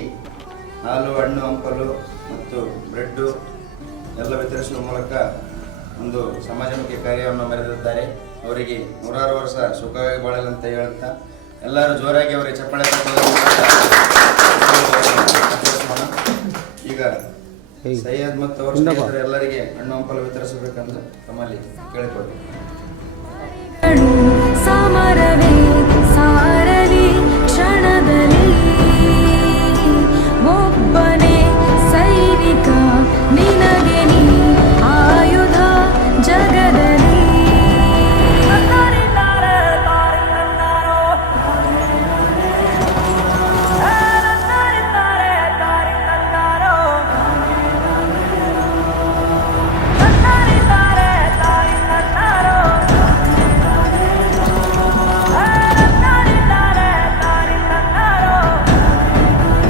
ಅವರಿಗೆ ಹಾಲು, ಹಣ್ಣು, ಹಂಪಲು ಮತ್ತು ಬ್ರೆಡ್ಡು ಎಲ್ಲ ವಿತರಿಸುವ ಮೂಲಕ ಒಂದು ಸಮಾಜಮುಖಿ ಕಾರ್ಯವನ್ನು ಮೆರೆದಿದ್ದಾರೆ. ಅವರಿಗೆ ನೂರಾರು ವರ್ಷ ಸುಖವಾಗಿ ಬಾಳಲಂತ ಹೇಳುತ್ತಾ ಎಲ್ಲರೂ ಜೋರಾಗಿ ಅವರಿಗೆ ಚಪ್ಪಾಳೆ ಈಗ ಸೈಯದ್ ಮತ್ತು ಅವರ ಎಲ್ಲರಿಗೆ ಹಣ್ಣು ಹಂಪಲು ವಿತರಿಸಬೇಕಂತ ತಮ್ಮಲ್ಲಿ ಕೇಳಿಕೊಳ್ಳಿ.